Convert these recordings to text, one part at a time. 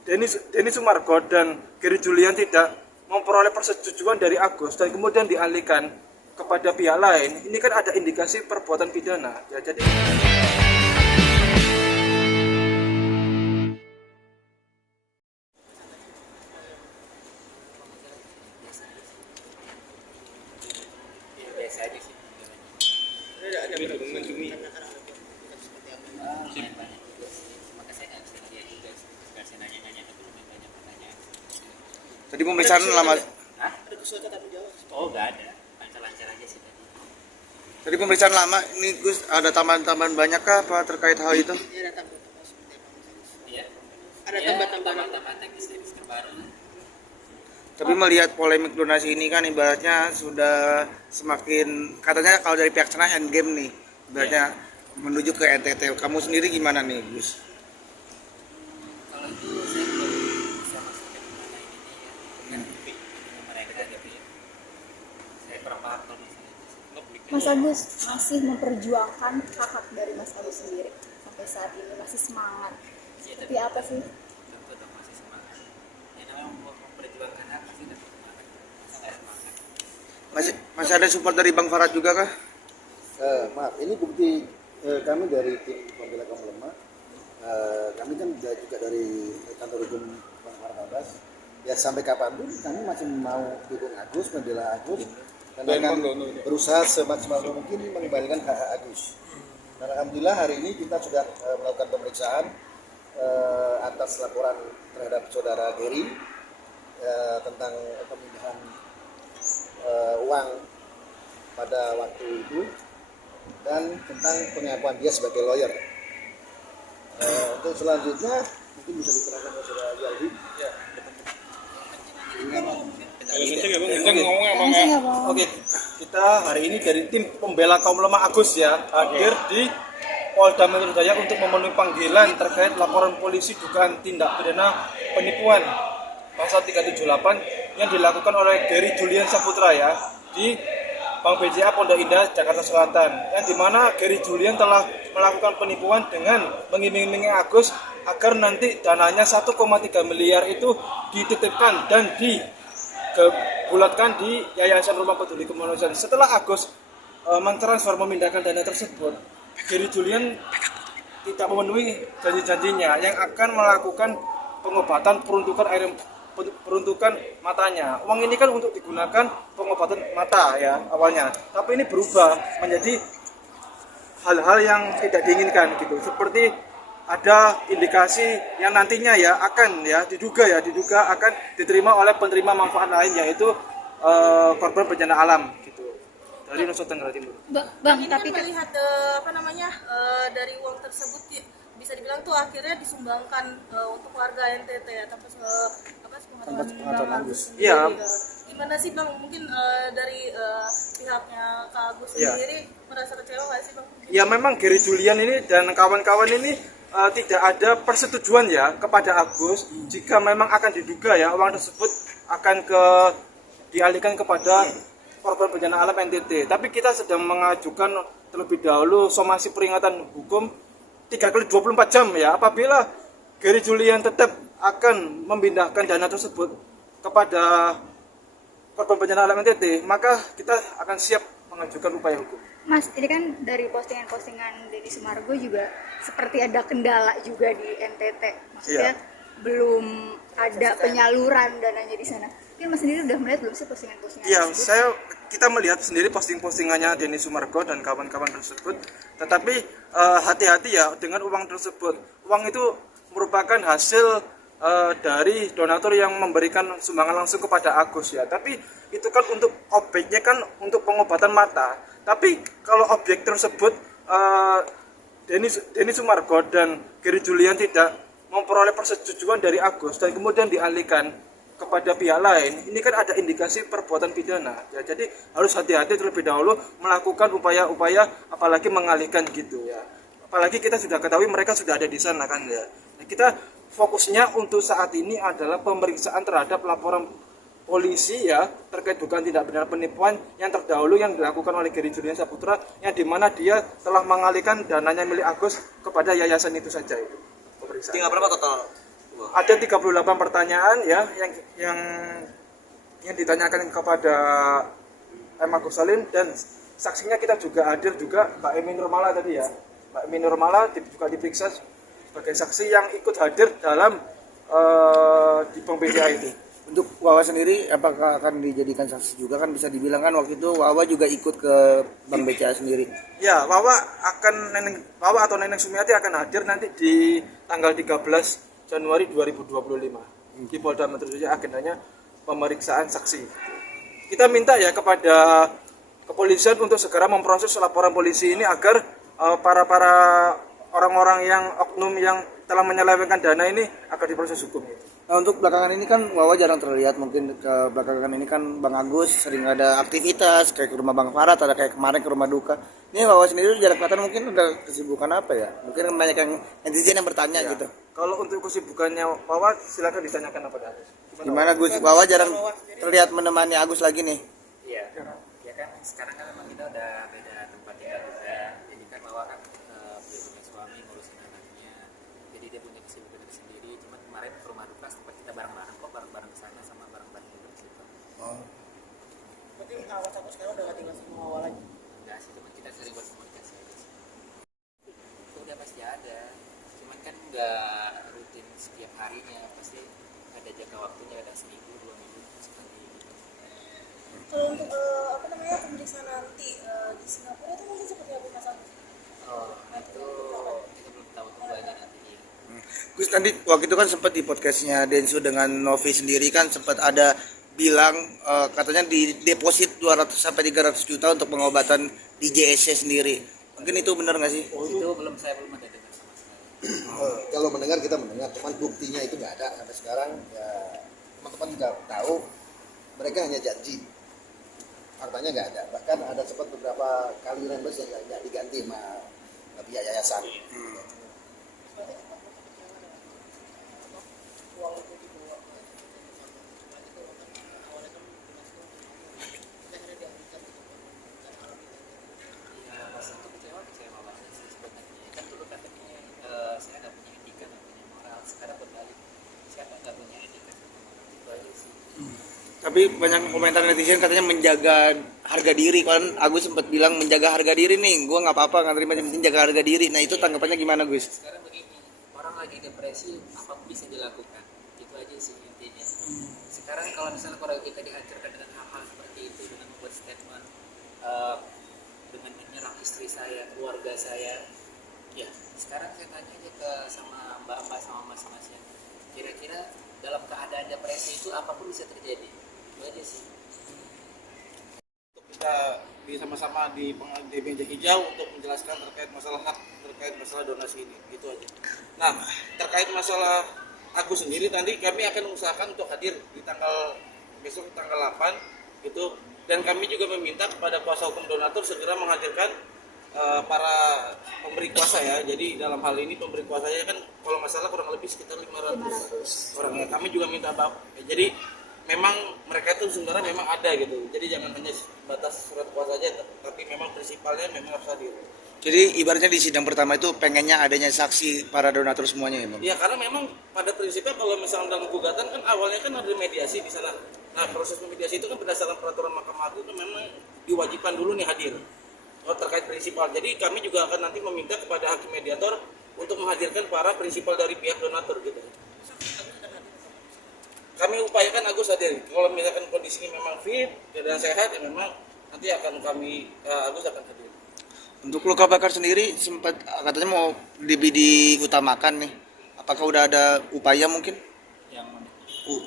Denny Sumargo dan Gary Julian tidak memperoleh persetujuan dari Agus dan kemudian dialihkan kepada pihak lain, ini kan ada indikasi perbuatan pidana. Ya, jadi biasa aja sih. Ada mengunjungi. Maka saya nggak bisa lihat juga, nggak saya nanya-nanya ke belum banyak pertanyaan. Tadi pemeriksaan lama. Hah? Oh nggak ada, lancar-lancar aja sih tadi. Tadi pemeriksaan lama. Ini Gus, ada tambahan-tambahan banyak kah apa terkait hal itu? Iya. Ada Ya, tambah-tambahan. tambah teknis terbaru. Tapi melihat polemik donasi ini kan ibaratnya sudah semakin, katanya kalau dari pihak sana endgame nih, ibaratnya menuju ke NTT. Kamu sendiri gimana nih Gus? Kalau itu saya belum bisa masuk ke mana ini ya, dengan mereka gitu ya. Saya kurang paham kalau misalnya itu. Mas Agus masih memperjuangkan hak-hak dari Mas Agus sendiri sampai saat ini, masih semangat. Ya, Seperti apa sih? tentu dong masih semangat. Ya namanya memperjuangkan hak pasti tetap semangat. Masa nggak semangat? Masih ada support dari Bang Farad juga kah? Maaf, ini bukti kami dari tim pembela kaum lemah. Kami kan juga dari kantor hukum Bang Farad Abbas. Ya sampai kapanpun kami masih mau dukung Agus, membela Agus, dan akan berusaha semaksimal mungkin mengembalikan hak Agus. Dan alhamdulillah hari ini kita sudah melakukan pemeriksaan atas laporan terhadap saudara Gary tentang pemindahan uang pada waktu itu dan tentang pengakuan dia sebagai lawyer. Untuk selanjutnya mungkin bisa diterangkan oleh saudara Yaldi. oke, kita hari ini dari tim pembela kaum lemah Agus ya hadir di Polda Metro Jaya untuk memenuhi panggilan terkait laporan polisi dugaan tindak pidana penipuan pasal 378 yang dilakukan oleh Gary Julian Saputra ya di Bank BCA Pondok Indah, Jakarta Selatan, yang dimana Gary Julian telah melakukan penipuan dengan mengiming-imingi Agus agar nanti dananya 1,3 miliar itu dititipkan dan dibulatkan di Yayasan Rumah Peduli Kemanusiaan. Setelah Agus mentransfer memindahkan dana tersebut, Gary Julian tidak memenuhi janji-janjinya yang akan melakukan pengobatan peruntukan matanya. Uang ini kan untuk digunakan pengobatan mata ya awalnya, tapi ini berubah menjadi hal-hal yang tidak diinginkan gitu. Seperti ada indikasi yang nantinya ya akan ya diduga akan diterima oleh penerima manfaat lain, yaitu korban bencana alam gitu dari Nusa Tenggara Timur. Bang, Ini tapi kan melihat dari uang tersebut bisa dibilang tuh akhirnya disumbangkan untuk warga NTT ya tanpa sepengetahuan Bang Agus sendiri. Iya. Gimana sih Bang, mungkin dari pihaknya Kak Agus Iya. sendiri merasa kecewa nggak sih Bang? Ya memang Gary Julian ini dan kawan-kawan ini tidak ada persetujuan ya kepada Agus jika memang akan diduga ya uang tersebut akan dialihkan kepada korban bencana alam NTT. Tapi kita sedang mengajukan terlebih dahulu somasi peringatan hukum 3x24 jam ya. Apabila Gary Julian tetap akan memindahkan dana tersebut kepada korban bencana alam NTT, maka kita akan siap mengajukan upaya hukum. Mas, ini kan dari postingan-postingan Denny Sumargo juga seperti ada kendala juga di NTT. Maksudnya belum ada penyaluran dananya di sana. Mungkin Mas sendiri udah melihat belum sih postingan-postingan Iya, tersebut? kita melihat sendiri postingannya Denny Sumargo dan kawan-kawan tersebut. Tetapi hati-hati ya dengan uang tersebut. Uang itu merupakan hasil dari donatur yang memberikan sumbangan langsung kepada Agus ya. Tapi itu kan untuk objeknya kan untuk pengobatan mata. Tapi kalau objek tersebut Denny Sumargo dan Gary Julian tidak memperoleh persetujuan dari Agus dan kemudian dialihkan kepada pihak lain, ini kan ada indikasi perbuatan pidana ya. Jadi harus hati-hati terlebih dahulu melakukan upaya-upaya, apalagi mengalihkan gitu ya. Apalagi kita sudah ketahui mereka sudah ada di sana kan ya. Kita fokusnya untuk saat ini adalah pemeriksaan terhadap laporan polisi ya terkait dugaan tindak pidana penipuan yang terdahulu yang dilakukan oleh Gary Julian Saputra, yang dimana dia telah mengalihkan dananya milik Agus kepada yayasan itu saja itu. Pemeriksaan. Tinggal berapa total ada 38 pertanyaan ya yang ditanyakan kepada M. Agus Salim, dan saksinya kita juga hadir juga Mbak Emi Nurmala tadi ya. Mbak Emi Nurmala juga diperiksa sebagai saksi yang ikut hadir dalam di Bank BCA itu. Untuk Wawa sendiri apakah akan dijadikan saksi juga, kan bisa dibilang kan waktu itu Wawa juga ikut ke Bank BCA sendiri. Ya, Wawa atau Neneng Sumiati akan hadir nanti di tanggal 13 Januari 2025 di Polda Metro Jaya. Agendanya pemeriksaan saksi. Kita minta ya kepada kepolisian untuk segera memproses laporan polisi ini agar para orang-orang yang oknum yang telah menyelewengkan dana ini agar diproses hukum. Nah, untuk belakangan ini kan Wawa jarang terlihat, mungkin ke belakangan ini kan Bang Agus sering ada aktivitas kayak ke rumah Bang Farad, ada kayak kemarin ke rumah duka. Ini Wawa sendiri jarang kelihatan, mungkin ada kesibukan apa ya? Mungkin banyak yang netizen yang bertanya gitu. Kalau untuk kesibukannya Wawa silakan ditanyakan kepada Agus. Gimana Gus? Wawa jarang terlihat menemani Agus lagi nih. Iya. Ya kan sekarang kan memang kita udah beda tempat tinggal juga. Jadi kan Wawa kan dia punya suami, ngurusin anaknya. Jadi dia punya kesibukan sendiri. Cuma kemarin ke rumah duka sempat kita bareng-bareng kok, bareng-bareng kesana sama bareng-bareng juga di situ. Berarti Awas aku sekarang udah gak tinggal sama Wawa lagi. Enggak sih, cuma kita sering berkomunikasi aja sih. Itu udah pasti ada. Cuman kan nggak rutin setiap harinya, pasti ada jangka waktunya, ada seminggu, 2 minggu sekali gitu. Kalau untuk pemeriksaan nanti di Singapura itu mungkin seperti apa Mas Agus? Oh, itu kita belum tahu, tunggu aja nanti ya. Gus, tadi waktu itu kan sempat di podcastnya Densu dengan Novi sendiri kan sempat ada bilang katanya di deposit 200 sampai 300 juta untuk pengobatan di JSC sendiri. Mungkin itu benar nggak sih? Itu saya belum ada dengar sama sekali. Kalau mendengar kita mendengar, cuman buktinya itu nggak ada sampai sekarang. Ya teman-teman juga tahu mereka hanya janji, faktanya nggak ada. Bahkan ada sempat beberapa kali rembes yang nggak diganti sama pihak yayasan. Ya, pas itu kecewa banget sih sebenarnya. Kan dulu katanya saya nggak punya etika, nggak punya moral. Sekarang berbalik, siapa nggak punya etika sama moral? Itu aja sih. Tapi banyak komentar netizen katanya menjaga harga diri. Kan Agus sempat bilang menjaga harga diri nih, gua nggak apa-apa nggak terima, penting jaga harga diri. Nah itu tanggapannya gimana Gus? Sekarang begini, orang lagi depresi, apapun bisa dilakukan. Itu aja sih intinya. Sekarang kalau misalnya keluarga kita dihancurkan dengan hal-hal seperti itu, dengan membuat statement, dengan menyerang istri saya, keluarga saya, ya sekarang saya tanya aja sama mbak-mbak sama mas-masnya, kira-kira dalam keadaan depresi itu apapun bisa terjadi. Itu aja sih. Kita sama-sama di meja hijau untuk menjelaskan terkait masalah hak, terkait masalah donasi ini, gitu aja. Nah, terkait masalah Agus sendiri tadi kami akan usahakan untuk hadir di besok tanggal 8 gitu, dan kami juga meminta kepada kuasa hukum donatur segera menghadirkan para pemberi kuasa ya. Jadi dalam hal ini pemberi kuasanya kan kalau nggak salah kurang lebih sekitar 500 orang ya. Kami juga minta maaf. Jadi memang mereka itu sebenarnya memang ada gitu. Jadi jangan hanya batas surat kuasa saja, tapi memang prinsipalnya memang harus hadir. Jadi ibaratnya di sidang pertama itu pengennya adanya saksi para donatur semuanya ya Bang? Ya karena memang pada prinsipnya kalau misalnya dalam gugatan kan awalnya kan ada mediasi di sana. Nah proses mediasi itu kan berdasarkan peraturan Mahkamah Agung kan memang diwajibkan dulu nih hadir terkait prinsipal. Jadi kami juga akan nanti meminta kepada hakim mediator untuk menghadirkan para prinsipal dari pihak donatur gitu. Kami upayakan Agus hadir. Kalau misalkan kondisinya memang fit dan sehat, ya memang nanti akan Agus akan hadir. Untuk luka bakar sendiri sempat katanya mau lebih diutamakan nih. Apakah udah ada upaya mungkin? Yang mana?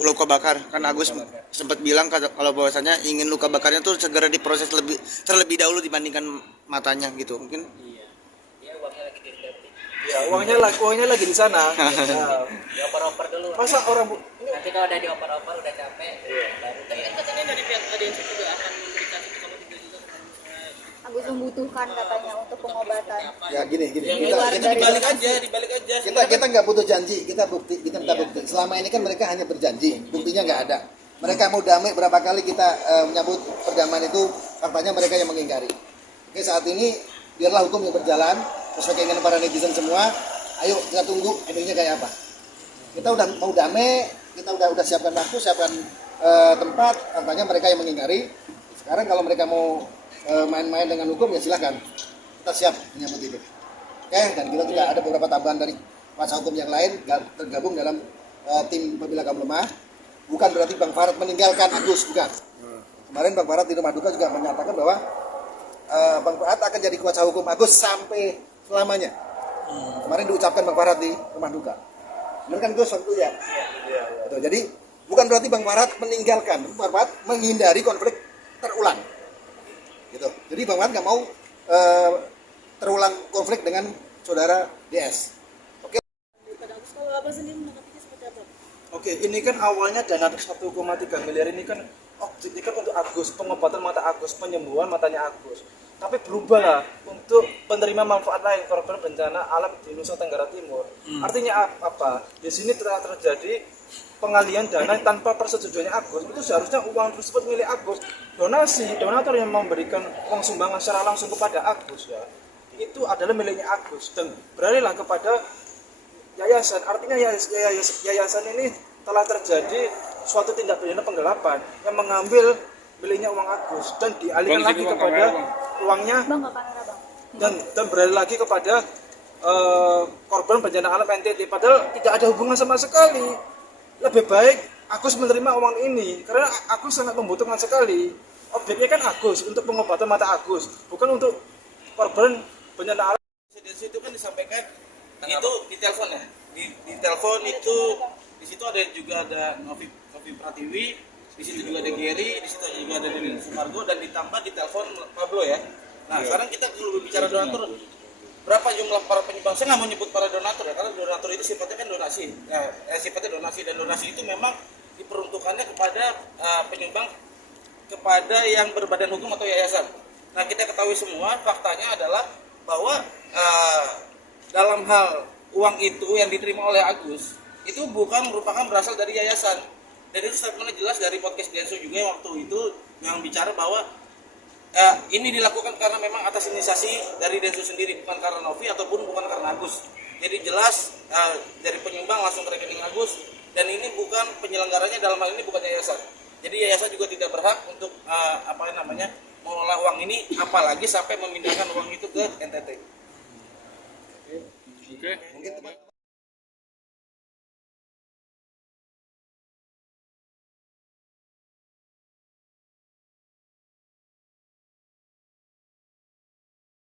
Luka bakar kan Agus sempat bilang kalau bahwasanya ingin luka bakarnya tuh segera diproses terlebih dahulu dibandingkan matanya gitu mungkin. Iya. Ya uangnya lagi di Ya, uangnya lagi di sana. Ya, dioper-oper dulu. masa orang Nanti kalau udah dioper-oper udah capek, baru Tapi kan katanya dari pihak agensi juga akan memberikan itu kamu tinggal juga Agus membutuhkan katanya untuk pengobatan. Ya gini. Kita dibalik aja. Kita nggak butuh janji, kita minta bukti. Selama ini kan mereka hanya berjanji, buktinya nggak ada. Mereka mau damai berapa kali kita menyambut perdamaian itu, faktanya mereka yang mengingkari. Oke, saat ini biarlah hukum yang berjalan sesuai keinginan para netizen semua. Ayo kita tunggu endingnya kayak apa. kita udah mau damai, kita udah siapkan waktu, siapkan tempat, katanya mereka yang mengingkari. Sekarang kalau mereka mau main-main dengan hukum ya silahkan, kita siap menyambut itu. Oke, dan kita juga ada beberapa tambahan dari kuasa hukum yang lain tergabung dalam tim pembela kaum lemah. Bukan berarti Bang Farad meninggalkan Agus, bukan. Kemarin Bang Farad di rumah duka juga menyatakan bahwa Bang Farad akan jadi kuasa hukum Agus sampai selamanya. Kemarin diucapkan Bang Farad di rumah duka. Benar kan Gus waktu ya? Gitu. Jadi bukan berarti Bang Farad meninggalkan, Bang Farad menghindari konflik terulang. Gitu. Jadi Bang Farad nggak mau terulang konflik dengan saudara DS. Oke. Kalau Abang sendiri menanggapinya seperti apa? Oke, ini kan awalnya dana 1,3 miliar ini kan objeknya kan untuk Agus, pengobatan mata Agus, penyembuhan matanya Agus. Tapi berubahlah untuk penerima manfaat lain korban bencana alam di Nusa Tenggara Timur. Artinya apa? Di sini telah terjadi pengalihan dana tanpa persetujuannya Agus. Itu seharusnya uang tersebut milik Agus. Donatur yang memberikan uang sumbangan secara langsung kepada Agus ya. Itu adalah miliknya Agus dan beralihlah kepada yayasan. Artinya yayasan ini telah terjadi suatu tindak pidana penggelapan yang mengambil miliknya uang Agus dan dialihkan lagi kepada uangnya dan beralih lagi kepada korban bencana alam NTT, padahal tidak ada hubungan sama sekali. Lebih baik Agus menerima uang ini karena Agus sangat membutuhkan sekali. Objeknya kan Agus untuk pengobatan mata Agus, bukan untuk korban bencana alam. Di situ kan disampaikan itu di telepon ya, di telepon itu di situ ada Novi Pratiwi, di situ juga ada Gary, di situ juga ada Deddy Sumargo, dan ditambah di telepon Pablo ya. Nah sekarang kita kalau bicara donatur, berapa jumlah para penyumbang? Saya nggak mau nyebut para donatur ya, karena donatur itu sifatnya kan donasi, sifatnya donasi, dan donasi itu memang diperuntukannya kepada penyumbang, kepada yang berbadan hukum atau yayasan. Nah kita ketahui semua faktanya adalah bahwa dalam hal uang itu yang diterima oleh Agus itu bukan merupakan berasal dari yayasan, dan itu statementnya jelas dari podcast Denso juga waktu itu yang bicara bahwa ini dilakukan karena memang atas inisiasi dari Denso sendiri, bukan karena Novi ataupun bukan karena Agus. Jadi jelas dari penyumbang langsung ke rekening Agus, dan ini bukan penyelenggaranya dalam hal ini bukan yayasan. Jadi yayasan juga tidak berhak untuk mengelola uang ini, apalagi sampai memindahkan uang itu ke NTT. Oke. Mungkin teman